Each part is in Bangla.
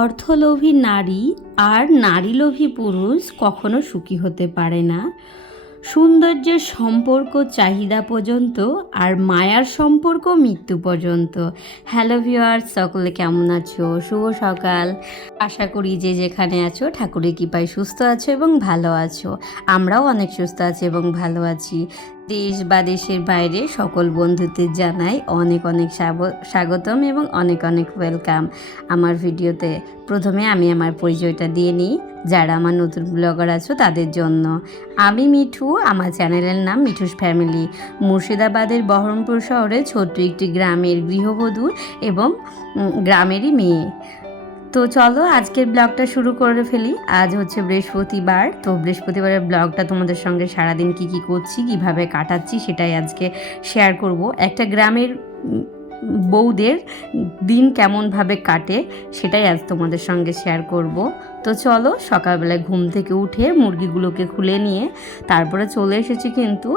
অর্থলোভী নারী আর নারীলোভী পুরুষ কখনো সুখী হতে পারে না। সৌন্দর্যের সম্পর্ক চাহিদা পর্যন্ত আর মায়ার সম্পর্ক মৃত্যু পর্যন্ত। হ্যালো ভিউয়ার্স, সকলে কেমন আছো? শুভ সকাল। আশা করি যে যেখানে আছো ঠাকুরের কৃপায় সুস্থ আছো এবং ভালো আছো। আমরাও অনেক সুস্থ আছি এবং ভালো আছি। দেশ বা দেশের বাইরে সকল বন্ধুদের জানাই অনেক অনেক স্বাগতম এবং অনেক অনেক ওয়েলকাম আমার ভিডিওতে। প্রথমে আমি আমার পরিচয়টা দিয়ে নিই, যারা আমার নতুন ব্লগার আছো তাদের জন্য। আমি মিঠু, আমার চ্যানেলের নাম মিঠুস ফ্যামিলি। মুর্শিদাবাদের বহরমপুর শহরে ছোট্ট একটি গ্রামের গৃহবধূ এবং গ্রামেরই মেয়ে। তো চলো আজকের ব্লগটা শুরু করে ফেলি। আজ হচ্ছে বৃহস্পতিবার, তো বৃহস্পতিবারের ব্লগটা তোমাদের সঙ্গে সারাদিন কি করছি, কিভাবে কাটাচ্ছি সেটাই আজকে শেয়ার করব। একটা গ্রামের বউদের দিন কেমনভাবে কাটে সেটাই আজ তোমাদের সঙ্গে শেয়ার করব। তো চলো, সকালবেলায় ঘুম থেকে উঠে মুরগিগুলোকে খুলে নিয়ে তারপরে চলে এসেছি কিন্তু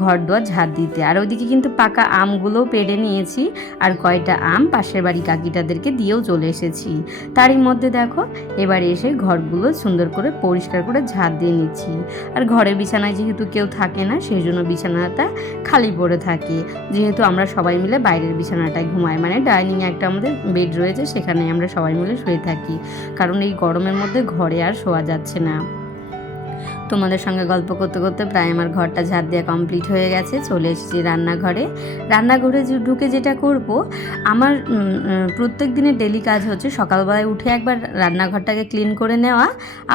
ঘর দুয়ার ঝাড় দিতে। আর ওইদিকে কিন্তু পাকা আমগুলোও পেড়ে নিয়েছি, আর কয়টা আম পাশের বাড়ি কাকিটাদেরকে দিয়েও চলে এসেছি। তারই মধ্যে দেখো এবারে এসে ঘরগুলো সুন্দর করে পরিষ্কার করে ঝাড় দিয়ে নিচ্ছি। আর ঘরে বিছানায় যেহেতু কেউ থাকে না, সেই জন্য বিছানাটা খালি পড়ে থাকে। যেহেতু আমরা সবাই মিলে বাইরের বিছানাটায় ঘুমাই, মানে ডাইনিংয়ে একটা আমাদের বেড রয়েছে, সেখানে আমরা সবাই মিলে শুয়ে থাকি, কারণ এই গরমের মধ্যে ঘরে আর শোয়া যাচ্ছে না। তোমাদের সঙ্গে গল্প করতে করতে প্রায় আমার ঘরটা ঝাড় দেওয়া কমপ্লিট হয়ে গেছে। চলে এসেছি রান্নাঘরে। রান্নাঘরে ঢুকে যেটা করব, আমার প্রত্যেক দিনের ডেলি কাজ হচ্ছে সকালবেলায় উঠে একবার রান্নাঘরটাকে ক্লিন করে নেওয়া,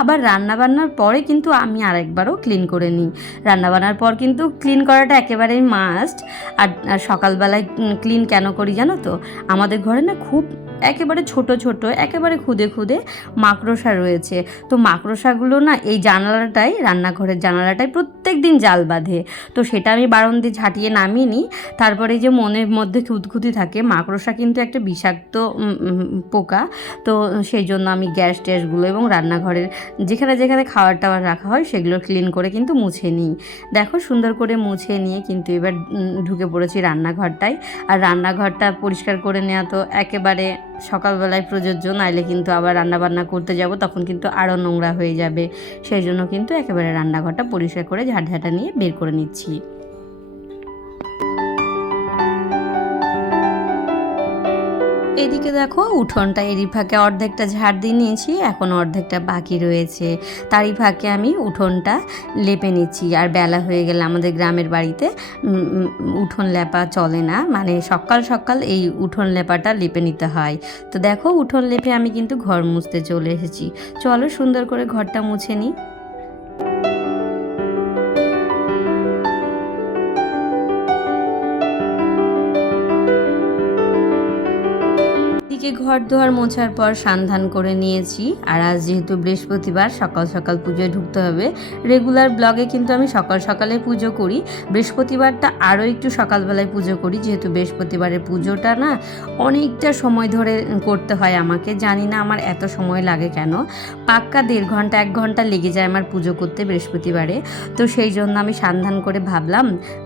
আবার রান্নাবান্নার পরে কিন্তু আমি আরেকবারও ক্লিন করে নিই। রান্নাবান্নার পর কিন্তু ক্লিন করাটা একেবারেই মাস্ট। আর সকালবেলায় ক্লিন কেন করি জানো তো? আমাদের ঘরে না খুব একেবারে ছোট ছোট, একেবারে খুদে খুদে মাকড়সা রয়েছে। তো মাকড়সাগুলো না এই জানালাটায়, রান্নাঘরের জানালাটায় প্রত্যেক দিন জাল বাঁধে। তো সেটা আমি বারণ দিয়ে ঝাঁটিয়ে নামিয়ে নিই। তারপরে যে মনের মধ্যে খুঁতখুঁতি থাকে, মাকড়সা কিন্তু একটা বিষাক্ত পোকা। তো সেই জন্য আমি গ্যাস ট্যাসগুলো এবং রান্নাঘরের যেখানে যেখানে খাবার টাবার রাখা হয় সেগুলো ক্লিন করে কিন্তু মুছে নিই। দেখো সুন্দর করে মুছে নিয়ে কিন্তু এবার ঢুকে পড়েছি রান্নাঘরটায়। আর রান্নাঘরটা পরিষ্কার করে নেওয়া তো একেবারে সকালবেলায় প্রযোজ্য, নাইলে কিন্তু আবার রান্নাবান্না করতে যাব তখন কিন্তু আরও নোংরা হয়ে যাবে। সেই জন্য কিন্তু একেবারে রান্নাঘরটা পরিষ্কার করে ঝাঁটা নিয়ে বের করে নিচ্ছি। এদিকে দেখো উঠোনটা এরই ফাঁকে অর্ধেকটা ঝাড় দিয়ে নিয়েছি, এখন অর্ধেকটা বাকি রয়েছে। তারই ফাঁকে আমি উঠোনটা লেপে নিচ্ছি। আর বেলা হয়ে গেলে আমাদের গ্রামের বাড়িতে উঠোন লেপা চলে না, মানে সকাল সকাল এই উঠোন লেপাটা লেপে নিতে হয়। তো দেখো উঠোন লেপে আমি কিন্তু ঘর মুছতে চলে এসেছি। চলো সুন্দর করে ঘরটা মুছে নিই। ঘর দুয়ার মোছার পর সান্ধান করে নিয়েছি। আর আজ যেহেতু বৃহস্পতিবার, সকাল সকাল পুজোয় ঢুকতে হবে। রেগুলার ব্লগে কিন্তু আমি সকাল সকালে পুজো করি, বৃহস্পতিবারটা আরও একটু সকালবেলায় পুজো করি, যেহেতু বৃহস্পতিবারের পুজোটা না অনেকটা সময় ধরে করতে হয় আমাকে। জানি না আমার এত সময় লাগে কেন, পাক্কা 1.5 ঘন্টা 1 ঘন্টা লেগে যায় আমার পুজো করতে বৃহস্পতিবারে। তো সেই জন্য আমি সান্ধান করে ভাবলাম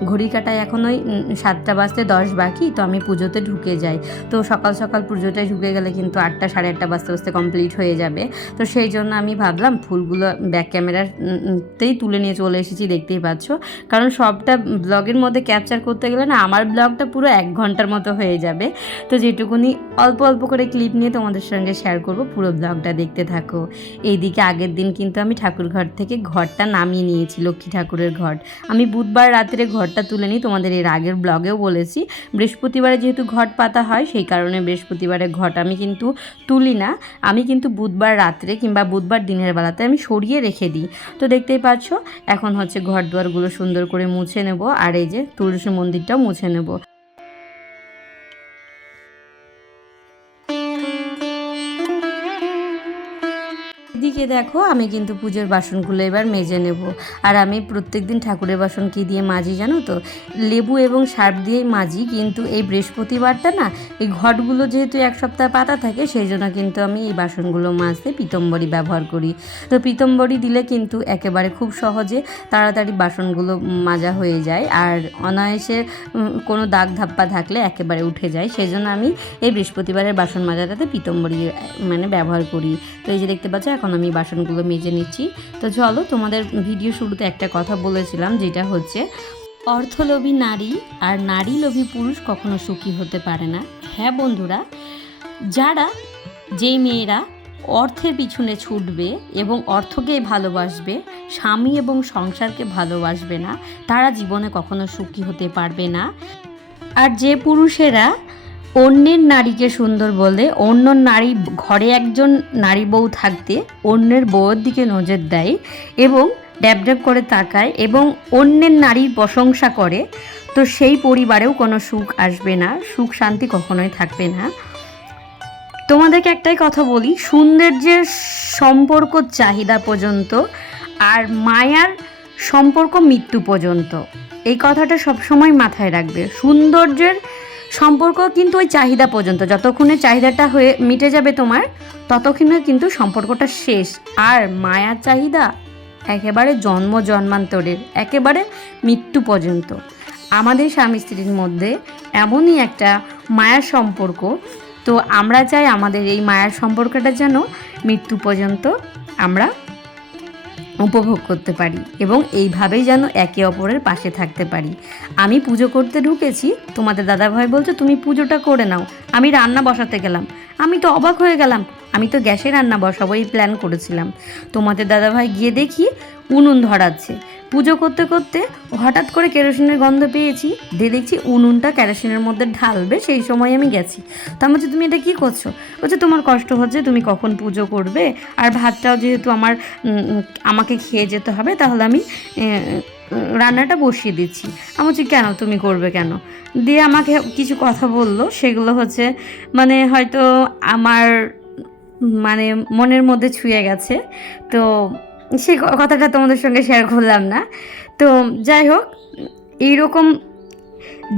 ঘড়ি কাটায় এখন ওই 7টা বাজতে 10 বাকি, তো আমি পুজোতে ঢুকে যাই। তো সকাল সকাল পুজোটায় ঢুকে গেলে কিন্তু 8টা সাড়ে 8টা বাজতে বাজতে কমপ্লিট হয়ে যাবে। তো সেই জন্য আমি ভাবলাম ফুলগুলো ব্যাক ক্যামেরাতেই তুলে নিয়ে চলে এসেছি, দেখতেই পাচ্ছ। কারণ সবটা ব্লগের মধ্যে ক্যাপচার করতে গেলে না আমার ব্লগটা পুরো 1 ঘন্টার মতো হয়ে যাবে। তো যেটুকুনি অল্প অল্প করে ক্লিপ নিয়ে তোমাদের সঙ্গে শেয়ার করব, পুরো ব্লগটা দেখতে থাকো। এইদিকে আগের দিন কিন্তু আমি ঠাকুর ঘর থেকে ঘরটা নামিয়ে নিয়েছি, লক্ষ্মী ঠাকুরের ঘর। আমি বুধবার রাত্রে ঘরটা তুলে নিই, তোমাদের এর আগের ব্লগেও বলেছি। বৃহস্পতিবারে যেহেতু ঘট পাতা হয়, সেই কারণে বৃহস্পতিবারে ঘট আমি কিন্তু তুলি না। আমি কিন্তু বুধবার রাত্রে কিংবা বুধবার দিনের বেলাতে আমি সরিয়ে রেখে দিই। তো দেখতেই পাচ্ছ এখন হচ্ছে ঘর দুয়ারগুলো সুন্দর করে মুছে নেব, আর এই যে তুলসী মন্দিরটাও মুছে নেব। এদিকে দেখো আমি কিন্তু পুজোর বাসনগুলো এবার মেজে নেব। আর আমি প্রত্যেকদিন ঠাকুরের বাসন কি দিয়ে মাজি জানো তো? লেবু এবং সার্ফ দিয়েই মাজি, কিন্তু এই বৃহস্পতিবারটা না এই ঘটগুলো যেহেতু এক সপ্তাহ পাতা থাকে সেই জন্য কিন্তু আমি এই বাসনগুলো মাজতে পিতম্বরী ব্যবহার করি। তো পিতম্বরী দিলে কিন্তু একেবারে খুব সহজে তাড়াতাড়ি বাসনগুলো মাজা হয়ে যায়, আর অনায়াসে কোনো দাগ ধাপ্পা থাকলে একেবারে উঠে যায়। সেই জন্য আমি এই বৃহস্পতিবারের বাসন মাজাটাতে পিতম্বরী ব্যবহার করি। তো এই যে দেখতে পাচ্ছ এখন আমি বাসনগুলো মেজে নিচ্ছি। তো চলো, তোমাদের ভিডিও শুরুতে একটা কথা বলেছিলাম, যেটা হচ্ছে অর্থলোভী নারী আর নারীলোভী পুরুষ কখনো সুখী হতে পারে না। হ্যাঁ বন্ধুরা, যেই মেয়েরা অর্থের পিছনে ছুটবে এবং অর্থকেই ভালোবাসবে, স্বামী এবং সংসারকে ভালোবাসবে না, তারা জীবনে কখনো সুখী হতে পারবে না। আর যে পুরুষেরা অন্যের নারীকে সুন্দর বলে, অন্য নারী ঘরে একজন নারী বউ থাকতে অন্যের বউয়ের দিকে নজর দেয় এবং ড্যাব ড্যাব করে তাকায় এবং অন্যের নারীর প্রশংসা করে, তো সেই পরিবারেও কোনো সুখ আসবে না, সুখ শান্তি কখনোই থাকবে না। তোমাদেরকে একটাই কথা বলি, সৌন্দর্যের সম্পর্ক চাহিদা পর্যন্ত আর মায়ার সম্পর্ক মৃত্যু পর্যন্ত। এই কথাটা সবসময় মাথায় রাখবে। সৌন্দর্যের সম্পর্ক কিন্তু ওই চাহিদা পর্যন্ত, যতক্ষণে চাহিদাটা হয়ে মিটে যাবে তোমার, ততক্ষণে কিন্তু সম্পর্কটা শেষ। আর মায়ার চাহিদা একেবারে জন্ম জন্মান্তরের, একেবারে মৃত্যু পর্যন্ত। আমাদের স্বামী স্ত্রীর মধ্যে এমনই একটা মায়ার সম্পর্ক, তো আমরা চাই আমাদের এই মায়ার সম্পর্কটা যেন মৃত্যু পর্যন্ত আমরা উপভোগ করতে পারি এবং এইভাবেই যেন একে অপরের পাশে থাকতে পারি। আমি পুজো করতে ঢুকেছি, তোমাদের দাদাভাই বলছে তুমি পুজোটা করে নাও। আমি রান্না বসাতে গেলাম, আমি তো অবাক হয়ে গেলাম, আমি তো গ্যাসে রান্না বসাবো এই প্ল্যান করেছিলাম। তোমাদের দাদাভাই গিয়ে দেখি উনুন ধরাচ্ছে। পুজো করতে করতে হঠাৎ করে কেরোসিনের গন্ধ পেয়েছি, দিয়ে দেখছি উনুনটা কেরোসিনের মধ্যে ঢালবে, সেই সময় আমি গেছি। তা আমি বলছি তুমি এটা কী করছো? বলছে তোমার কষ্ট হচ্ছে, তুমি কখন পুজো করবে, আর ভাতটাও যেহেতু আমাকে খেয়ে যেতে হবে, তাহলে আমি রান্নাটা বসিয়ে দিচ্ছি। আমি বলছি কেন, তুমি করবে কেন? দিয়ে আমাকে কিছু কথা বললো, সেগুলো হচ্ছে হয়তো আমার মনের মধ্যে ছুঁয়ে গেছে। তো সেই কথাটা তোমাদের সঙ্গে শেয়ার করলাম না। তো যাই হোক, এইরকম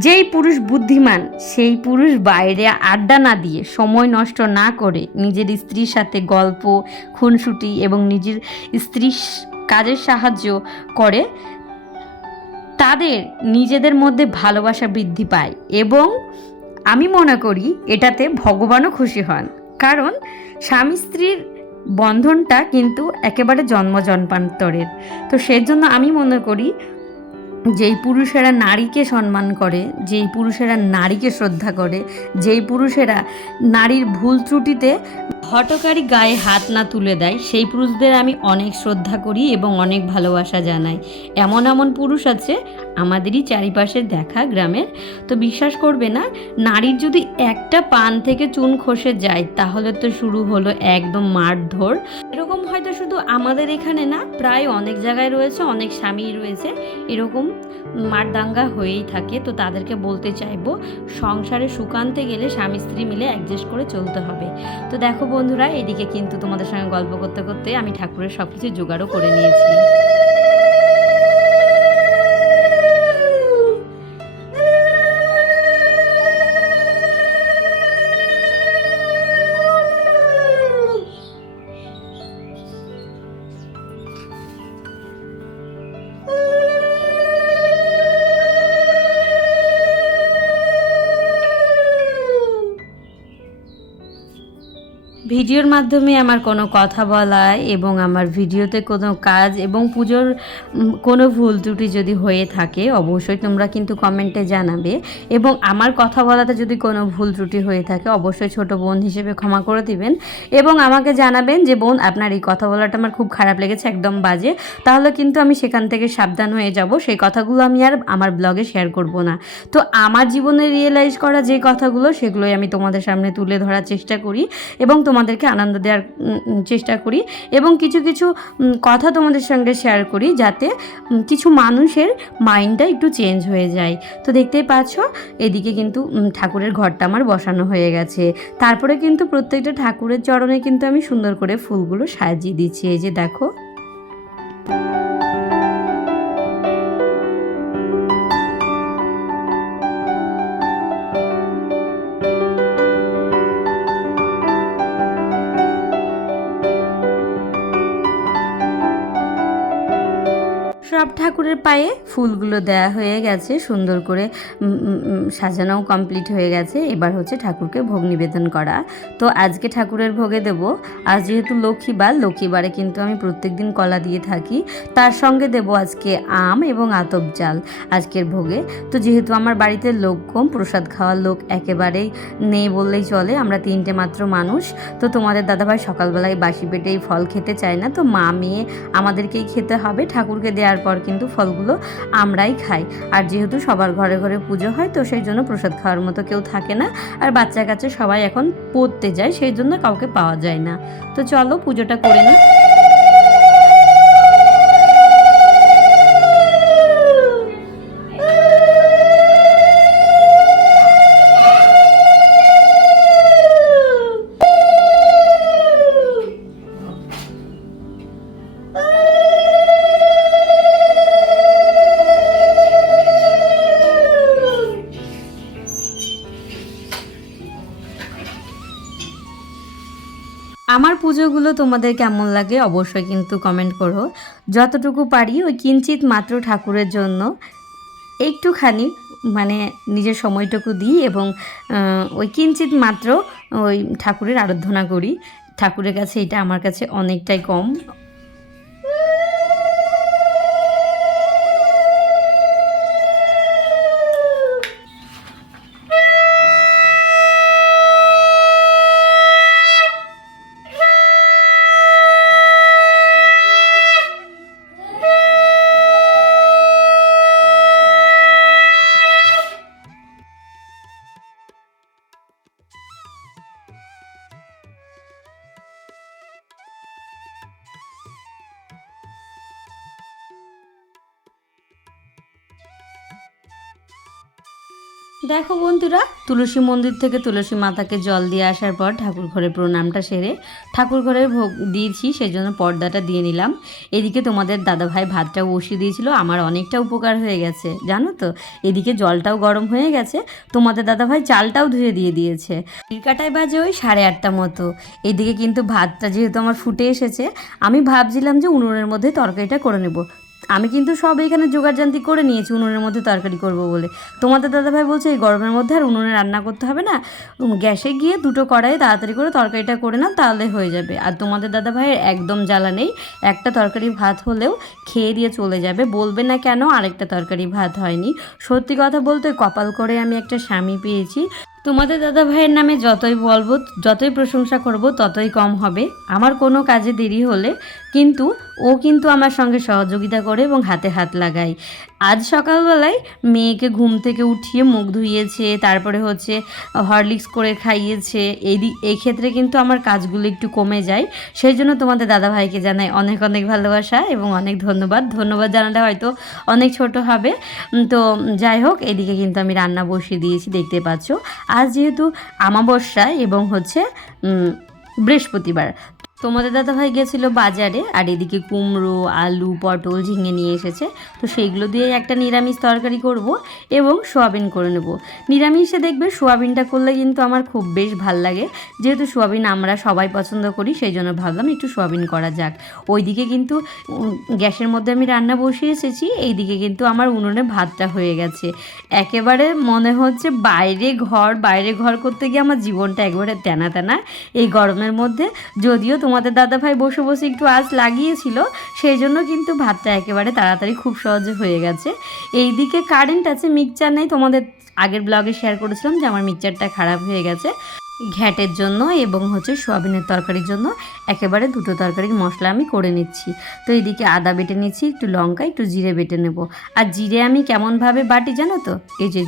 যেই পুরুষ বুদ্ধিমান সেই পুরুষ বাইরে আড্ডা না দিয়ে, সময় নষ্ট না করে নিজের স্ত্রীর সাথে গল্প খুনসুটি এবং নিজের স্ত্রীর কাজের সাহায্য করে, তাদের নিজেদের মধ্যে ভালোবাসা বৃদ্ধি পায় এবং আমি মনে করি এটাতে ভগবানও খুশি হন। কারণ স্বামী স্ত্রীর বন্ধনটা কিন্তু একেবারে জন্ম জন্মান্তরের। তো সেজন্য আমি মনে করি যেই পুরুষেরা নারীকে সম্মান করে, যেই পুরুষেরা নারীকে শ্রদ্ধা করে, যেই পুরুষেরা নারীর ভুল ত্রুটিতে হঠকারী গায়ে হাত না তুলে দেয়, সেই পুরুষদের আমি অনেক শ্রদ্ধা করি এবং অনেক ভালোবাসা জানাই। এমন এমন পুরুষ আছে আমাদেরই চারিপাশে দেখা গ্রামের, তো বিশ্বাস করবে না, নারীর যদি একটা পান থেকে চুন খসে যায় তাহলে তো শুরু হলো একদম মারধর। এরকম হয়তো শুধু আমাদের এখানে না, প্রায় অনেক জায়গায় রয়েছে, অনেক স্বামী রয়েছে, এরকম মারদাঙ্গা হয়েই থাকে। তো তাদেরকে বলতে চাইবো, সংসারে সুখ আনতে গেলে স্বামী স্ত্রী মিলে অ্যাডজাস্ট করে চলতে হবে। তো দেখো বন্ধুরা, এদিকে কিন্তু তোমাদের সঙ্গে গল্প করতে করতে আমি ঠাকুরের সব কিছু জোগাড়ও করে নিয়েছি। ভিডিওর মাধ্যমে আমার কোনো কথা বলা এবং আমার ভিডিওতে কোনো কাজ এবং পুজোর কোনো ভুল ত্রুটি যদি হয়ে থাকে অবশ্যই তোমরা কিন্তু কমেন্টে জানাবে, এবং আমার কথা বলাতে যদি কোনো ভুল ত্রুটি হয়ে থাকে অবশ্যই ছোট বোন হিসেবে ক্ষমা করে দিবেন এবং আমাকে জানাবেন যে বোন আপনার এই কথা বলাটা আমার খুব খারাপ লেগেছে, একদম বাজে, তাহলে কিন্তু আমি সেখান থেকে সাবধান হয়ে যাব। সেই কথাগুলো আমি আর আমার ব্লগে শেয়ার করব না। তো আমার জীবনে রিয়েলাইজ করা যে কথাগুলো সেগুলোই আমি তোমাদের সামনে তুলে ধরার চেষ্টা করি এবং তোমাদেরকে আনন্দ দেওয়ার চেষ্টা করি এবং কিছু কিছু কথা তোমাদের সঙ্গে শেয়ার করি, যাতে কিছু মানুষের মাইন্ডটা একটু চেঞ্জ হয়ে যায়। তো দেখতেই পাচ্ছ এদিকে কিন্তু ঠাকুরের ঘরটা আমার বসানো হয়ে গেছে। তারপরে কিন্তু প্রত্যেকটা ঠাকুরের চরণে কিন্তু আমি সুন্দর করে ফুলগুলো সাজিয়ে দিচ্ছি। এই যে দেখো, সব ঠাকুরের পায়ে ফুলগুলো দেয়া হয়ে গেছে, সুন্দর করে সাজানোও কমপ্লিট হয়ে গেছে। এবার হচ্ছে ঠাকুরকে ভোগ নিবেদন করা। তো আজকে ঠাকুরের ভোগে দেব, আজ যেহেতু লক্ষ্মীবারে কিন্তু আমি প্রত্যেক দিন কলা দিয়ে থাকি, তার সঙ্গে দেব আজকে আম এবং আতপ চাল আজকের ভোগে। তো যেহেতু আমার বাড়িতে লোক কম, প্রসাদ খাওয়ার লোক একেবারেই নেই বললেই চলে, আমরা 3টে মাত্র মানুষ। তো তোমাদের দাদাভাই সকালবেলায় বাসি পেটেই ফল খেতে চায় না, তো মা মেয়ে আমাদেরকেই খেতে হবে। ঠাকুরকে দেওয়ার পর কিন্তু ফলগুলো আমরাই খাই। আর যেহেতু সবার ঘরে ঘরে পুজো হয়, তো সেই জন্য প্রসাদ খাওয়ার মতো কেউ থাকে না। আর বাচ্চা কাচ্চা সবাই এখন পড়তে যায়, সেই জন্য কাউকে পাওয়া যায় না। তো চলো পুজোটা করে নিই। আমার পুজোগুলো তোমাদের কেমন লাগে অবশ্যই কিন্তু কমেন্ট করো। যতটুকু পারি ওই কিঞ্চিত মাত্র ঠাকুরের জন্য একটুখানি মানে নিজের সময়টুকু দিই এবং ওই কিঞ্চিত মাত্র ওই ঠাকুরের আরাধনা করি। ঠাকুরের কাছে এটা আমার কাছে অনেকটাই কম। দেখো বন্ধুরা, তুলসী মন্দির থেকে তুলসী মাতাকে জল দিয়ে আসার পর ঠাকুর ঘরে প্রণামটা সেরে ঠাকুর ঘরে ভোগ দিয়েছি, সেই জন্য পর্দাটা দিয়ে নিলাম। এদিকে তোমাদের দাদাভাই ভাতটাও বসিয়ে দিয়েছিল, আমার অনেকটা উপকার হয়ে গেছে জানো তো। এদিকে জলটাও গরম হয়ে গেছে, তোমাদের দাদাভাই চালটাও ধুয়ে দিয়ে দিয়েছে। কাটায় বাজে ওই 8:30 মতো। এদিকে কিন্তু ভাতটা যেহেতু আমার ফুটে এসেছে, আমি ভাবছিলাম যে উনুনের মধ্যে তরকারিটা করে নেব। আমি কিন্তু সব এখানে জোগাড়জান্তি করে নিয়েছি উনুনের মধ্যে তরকারি করব বলে। তোমাদের দাদাভাই বলছে এই গরমের মধ্যে আর উনুনে রান্না করতে হবে না, গ্যাসে গিয়ে 2টো কড়াইয়ে তাড়াতাড়ি করে তরকারিটা করে নাও, তাহলে হয়ে যাবে। আর তোমাদের দাদাভাইয়ের একদম জ্বালা নেই, একটা তরকারি ভাত হলেও খেয়ে দিয়ে চলে যাবে, বলবে না কেন আরেকটা তরকারি ভাত হয়নি। সত্যি কথা বলতে কপাল করে আমি একটা স্বামী পেয়েছি। তোমাদের দাদা ভাইয়ের নামে যতই বলবো, যতই প্রশংসা করব ততই কম হবে। আমার কোনো কাজে দেরি হলে কিন্তু ও কিন্তু আমার সঙ্গে সহযোগিতা করে এবং হাতে হাত লাগায়। আজ সকালবেলায় মেয়েকে ঘুম থেকে উঠিয়ে মুখ ধুইয়েছে, তারপরে হচ্ছে হরলিক্স করে খাইয়েছে। এই ক্ষেত্রে কিন্তু আমার কাজগুলো একটু কমে যায়। সেই জন্য তোমাদের দাদা ভাইকে জানাই অনেক অনেক ভালোবাসা এবং অনেক ধন্যবাদ। ধন্যবাদ জানাটা হয়তো অনেক ছোট হবে। তো যাই হোক, এদিকে কিন্তু আমি রান্না বসিয়ে দিয়েছি, দেখতে পাচ্ছ। আজ যেহেতু অমাবস্যা এবং হচ্ছে বৃহস্পতিবার, তোমাদের দাদাভাই গেছিলো বাজারে, আর এদিকে কুমড়ো, আলু, পটল, ঝিঙে নিয়ে এসেছে। তো সেইগুলো দিয়ে একটা নিরামিষ তরকারি করব এবং সোয়াবিন করে নেব। নিরামিষে দেখবে সোয়াবিনটা করলে কিন্তু আমার খুব বেশ ভাল লাগে, যেহেতু সোয়াবিন আমরা সবাই পছন্দ করি, সেই জন্য ভাবলাম একটু সোয়াবিন করা যাক। ওইদিকে কিন্তু গ্যাসের মধ্যে আমি রান্না বসিয়ে এসেছি, এইদিকে কিন্তু আমার উনুনে ভাতটা হয়ে গেছে। একেবারে মনে হচ্ছে বাইরে ঘর করতে গিয়ে আমার জীবনটা একবারে টানা টানা এই গরমের মধ্যে। যদিও তোমাদের দাদাভাই বসে বসে একটু আঁচ লাগিয়েছিল, সেই জন্য কিন্তু ভাতটা একেবারে তাড়াতাড়ি খুব সহজে হয়ে গেছে। এইদিকে কারেন্ট আছে, মিক্সচার নেই। তোমাদের আগের ব্লগে শেয়ার করেছিলাম যে আমার মিক্সচারটা খারাপ হয়ে গেছে। ঘ্যাটের জন্য এবং হচ্ছে সোয়াবিনের তরকারির জন্য একেবারে দুটো তরকারির মশলা আমি করে নিচ্ছি। তো এদিকে আদা বেটে নিচ্ছি, একটু লঙ্কা, একটু জিরে বেটে নেব। আর জিরে আমি কেমনভাবে বাটি জানো তো, এই যে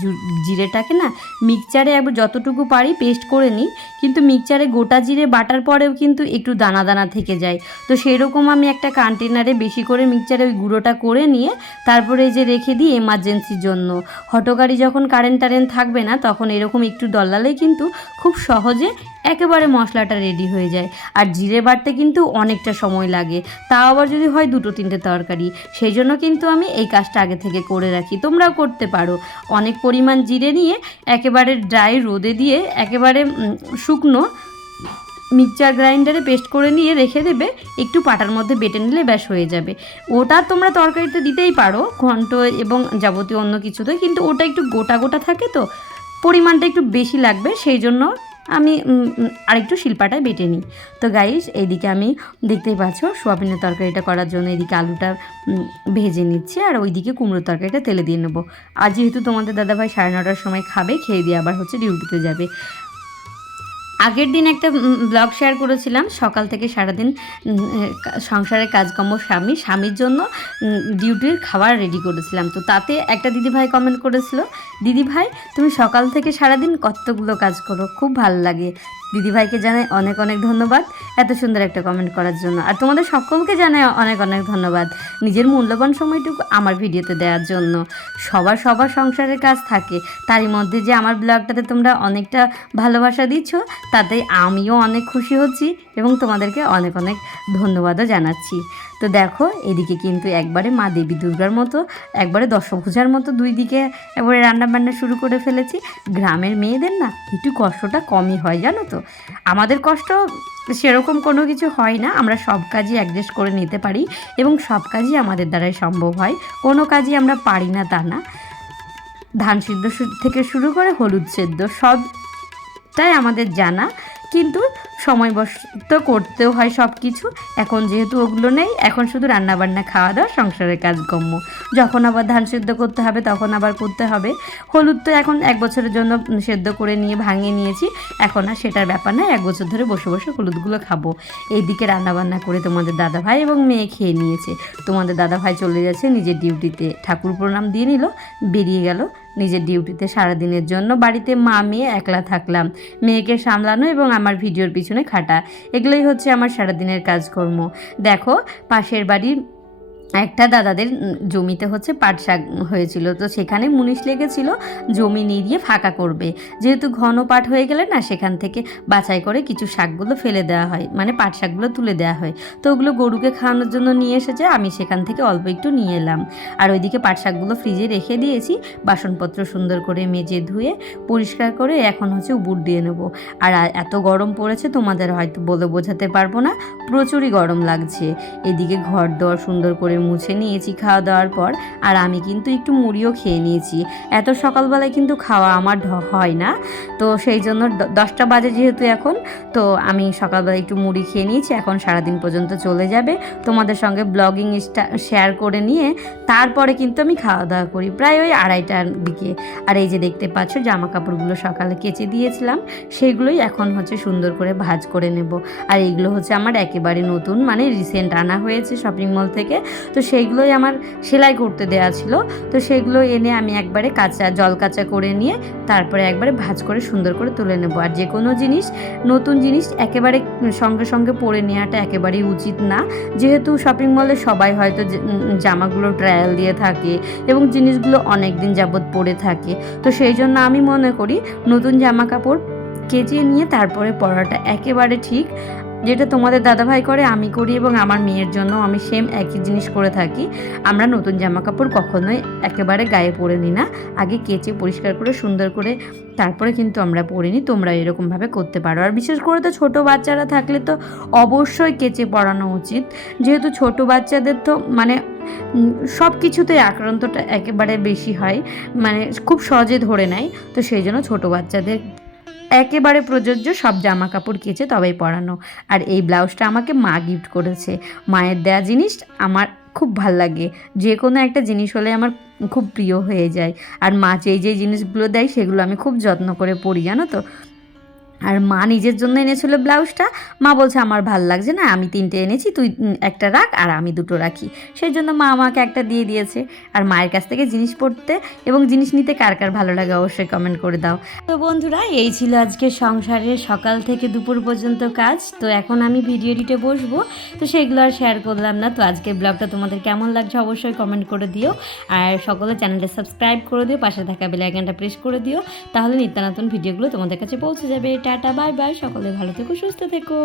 জিরেটাকে না মিক্সচারে একবার যতটুকু পারি পেস্ট করে নিই, কিন্তু মিক্সচারে গোটা জিরে বাটার পরেও কিন্তু একটু দানা দানা থেকে যায়। তো সেরকম আমি একটা কন্টেনারে বেশি করে মিক্সচারে ওই গুঁড়োটা করে নিয়ে তারপরে এই যে রেখে দিই এমার্জেন্সির জন্য। হঠকারী যখন কারেন্ট থাকবে না তখন এরকম একটু ডলালেই কিন্তু খুব সহজে একেবারে মশলাটা রেডি হয়ে যায়। আর জিরে বাটতে কিন্তু অনেকটা সময় লাগে, তাও আবার যদি হয় দুটো তিনটে তরকারি, সেই জন্য কিন্তু আমি এই কাজটা আগে থেকে করে রাখি। তোমরাও করতে পারো। অনেক পরিমাণ জিরে নিয়ে একেবারে ড্রাই রোদে দিয়ে একেবারে শুকনো মিক্সচার গ্রাইন্ডারে পেস্ট করে নিয়ে রেখে দেবে, একটু পাটার মধ্যে বেটে নিলে ব্যাস হয়ে যাবে। ওটা তোমরা তরকারিতে দিতেই পারো, ঘন্ট এবং যাবতীয় অন্য কিছুতে, কিন্তু ওটা একটু গোটা গোটা থাকে তো পরিমাণটা একটু বেশি লাগবে, সেই জন্য আমি আরেকটু শিলপাটায় বেটে নিই। তো গাইস, এইদিকে আমি দেখতেই পাচ্ছ সোয়াবিনের তরকারিটা করার জন্য এদিকে আলুটা ভেজে নিচ্ছি, আর ওইদিকে কুমড়োর তরকারিটা তেলে দিয়ে নেবো। আর যেহেতু তোমাদের দাদাভাই 9:30টার সময় খাবে, খেয়ে দিয়ে আবার হচ্ছে ডিউটিতে যাবে। আগের দিন একটা ব্লগ শেয়ার করেছিলাম, সকাল থেকে সারাদিন সংসারের কাজকর্ম স্বামীর জন্য ডিউটির খাবার রেডি করেছিলাম। তো তাতে একটা দিদিভাই কমেন্ট করেছিল, দিদিভাই তুমি সকাল থেকে সারাদিন কতগুলো কাজ করো, খুব ভালো লাগে। দিদিভাইকে জানাই অনেক অনেক ধন্যবাদ এত সুন্দর একটা কমেন্ট করার জন্য। আর তোমাদের সকলকে জানাই অনেক অনেক ধন্যবাদ নিজের মূল্যবান সময়টুকু আমার ভিডিওতে দেওয়ার জন্য। সবার সংসারের কাজ থাকে, তারই মধ্যে যে আমার ব্লগটাতে তোমরা অনেকটা ভালোবাসা দিচ্ছ, তাতে আমিও অনেক খুশি হচ্ছি এবং তোমাদেরকে অনেক অনেক ধন্যবাদও জানাচ্ছি। তো দেখো, এদিকে কিন্তু একবারে মা দেবী দুর্গার মতো, একবারে দশভূজার মতো দুই দিকে একবারে রান্নাবান্না শুরু করে ফেলেছি। গ্রামের মেয়েদের না একটু কষ্টটা কমই হয় জানো তো। আমাদের কষ্ট সেরকম কোনো কিছু হয় না, আমরা সব কাজই অ্যাডজাস্ট করে নিতে পারি এবং সব কাজই আমাদের দ্বারাই সম্ভব হয়, কোনো কাজই আমরা পারি না তা না। ধান সিদ্ধ থেকে শুরু করে হলুদ সেদ্ধ সবটাই আমাদের জানা, কিন্তু সময়বশত করতেও হয় সব কিছু। এখন যেহেতু ওগুলো নেই, এখন শুধু রান্নাবান্না, খাওয়া দাওয়া, সংসারের কাজকর্ম। যখন আবার ধান সেদ্ধ করতে হবে তখন আবার করতে হবে। হলুদ তো এখন 1 বছরের জন্য সেদ্ধ করে নিয়ে ভাঙিয়ে নিয়েছি, এখন আর সেটার ব্যাপার নয়, 1 বছর ধরে বসে বসে হলুদগুলো খাবো। এইদিকে রান্নাবান্না করে তোমাদের দাদাভাই এবং মেয়ে খেয়ে নিয়েছে। তোমাদের দাদাভাই চলে যাচ্ছে নিজের ডিউটিতে, ঠাকুর প্রণাম দিয়ে নিল, বেরিয়ে গেল নিজের ডিউটিতে সারাদিনের জন্য। বাড়িতে মা মেয়ে একলা থাকলাম, মেয়েকে সামলানো এবং আমার ভিডিওর পিছনে খাটা, এগুলোই হচ্ছে আমার সারাদিনের কাজকর্ম। দেখো, পাশের বাড়ির একটা দাদাদের জমিতে হচ্ছে পাট শাক হয়েছিল, তো সেখানে মুনিশ লেগেছিল জমি নিয়ে ফাঁকা করবে। যেহেতু ঘন পাট হয়ে গেলে না, সেখান থেকে বাছাই করে কিছু শাকগুলো ফেলে দেওয়া হয়, মানে পাট শাকগুলো তুলে দেওয়া হয়। তো ওগুলো গরুকে খাওয়ানোর জন্য নিয়ে এসেছে, আমি সেখান থেকে অল্প একটু নিয়ে এলাম। আর ওইদিকে পাট শাকগুলো ফ্রিজে রেখে দিয়েছি, বাসনপত্র সুন্দর করে মেজে ধুয়ে পরিষ্কার করে এখন হচ্ছে উবুর দিয়ে নেবো। আর এত গরম পড়েছে তোমাদের হয়তো বলে বোঝাতে পারবো না, প্রচুরই গরম লাগছে। এদিকে ঘর দর সুন্দর করে মুছে নিয়েছি খাওয়া দাওয়ার পর, আর আমি কিন্তু একটু মুড়িও খেয়ে নিয়েছি। এত সকালবেলায় কিন্তু খাওয়া আমার হয় না, তো সেই জন্য 10টা বাজে যেহেতু এখন, তো আমি সকালবেলা একটু মুড়ি খেয়ে নিয়েছি। এখন সারাদিন পর্যন্ত চলে যাবে, তোমাদের সঙ্গে ব্লগিং শেয়ার করে নিয়ে তারপরে কিন্তু আমি খাওয়া দাওয়া করি প্রায় ওই 2:30টার দিকে। আর এই যে দেখতে পাচ্ছ জামা কাপড়গুলো সকালে কেচে দিয়েছিলাম, সেইগুলোই এখন হচ্ছে সুন্দর করে ভাঁজ করে নেব। আর এইগুলো হচ্ছে আমার একেবারে নতুন, মানে রিসেন্ট আনা হয়েছে শপিং মল থেকে, তো সেইগুলোই আমার সেলাই করতে দেওয়া ছিল। তো সেগুলো এনে আমি একবারে জল কাঁচা করে নিয়ে তারপরে একবারে ভাঁজ করে সুন্দর করে তুলে নেব। আর যে কোনো জিনিস, নতুন জিনিস একেবারে সঙ্গে সঙ্গে পরে নেওয়াটা একেবারেই উচিত না, যেহেতু শপিং মলে সবাই হয়তো জামাগুলো ট্রায়াল দিয়ে থাকে এবং জিনিসগুলো অনেক দিন যাবৎ পরে থাকে। তো সেই জন্য আমি মনে করি নতুন জামা কাপড় কেচে নিয়ে তারপরে পরাটা একেবারে ঠিক। যেটা তোমাদের দাদাভাই করে আমি করি, এবং আমার মেয়ের জন্য আমি সেম একই জিনিস করে থাকি। আমরা নতুন জামা কাপড় কখনোই একেবারে গায়ে পরে নিই না, আগে কেচে পরিষ্কার করে সুন্দর করে তারপরে কিন্তু আমরা পরে নিই। তোমরা এরকমভাবে করতে পারো। আর বিশেষ করে তো ছোটো বাচ্চারা থাকলে তো অবশ্যই কেচে পরানো উচিত, যেহেতু ছোটো বাচ্চাদের তো মানে সব কিছুতে আক্রান্তটা একেবারে বেশি হয়, মানে খুব সহজে ধরে নেয়। তো সেই জন্য ছোটো বাচ্চাদের একেবারে প্রযোজ্য সব জামা কাপড় কেচে তবেই পরানো। আর এই ব্লাউজটা আমাকে মা গিফট করেছে, মায়ের দেয়া জিনিস আমার খুব ভাল লাগে, যে কোনো একটা জিনিস হলে আমার খুব প্রিয় হয়ে যায়। আর মা যেই জিনিসগুলো দেয় সেগুলো আমি খুব যত্ন করে পরি জানো তো। আর মা নিজের জন্য এনেছিল ব্লাউজটা, মা বলছে আমার ভাল লাগছে না, আমি 3টে এনেছি, তুই একটা রাখ আর আমি 2টো রাখি। সেই জন্য মা আমাকে একটা দিয়ে দিয়েছে। আর মায়ের কাছ থেকে জিনিস পড়তে এবং জিনিস নিতে কার কার ভালো লাগে অবশ্যই কমেন্ট করে দাও। তো বন্ধুরা, এই ছিল আজকে সংসারের সকাল থেকে দুপুর পর্যন্ত কাজ। তো এখন আমি ভিডিও এডিটে বসবো, তো সেগুলো আর শেয়ার করলাম না। তো আজকের ব্লগটা তোমাদের কেমন লাগছে অবশ্যই কমেন্ট করে দিও। আর সকলে চ্যানেলটা সাবস্ক্রাইব করে দিও, পাশে থাকা বেল আইকনটা প্রেস করে দিও, তাহলে নিত্য নতুন ভিডিওগুলো তোমাদের কাছে পৌঁছে যাবে। টাটা, বাই বাই, সকলে ভালো থেকো, সুস্থ থেকো।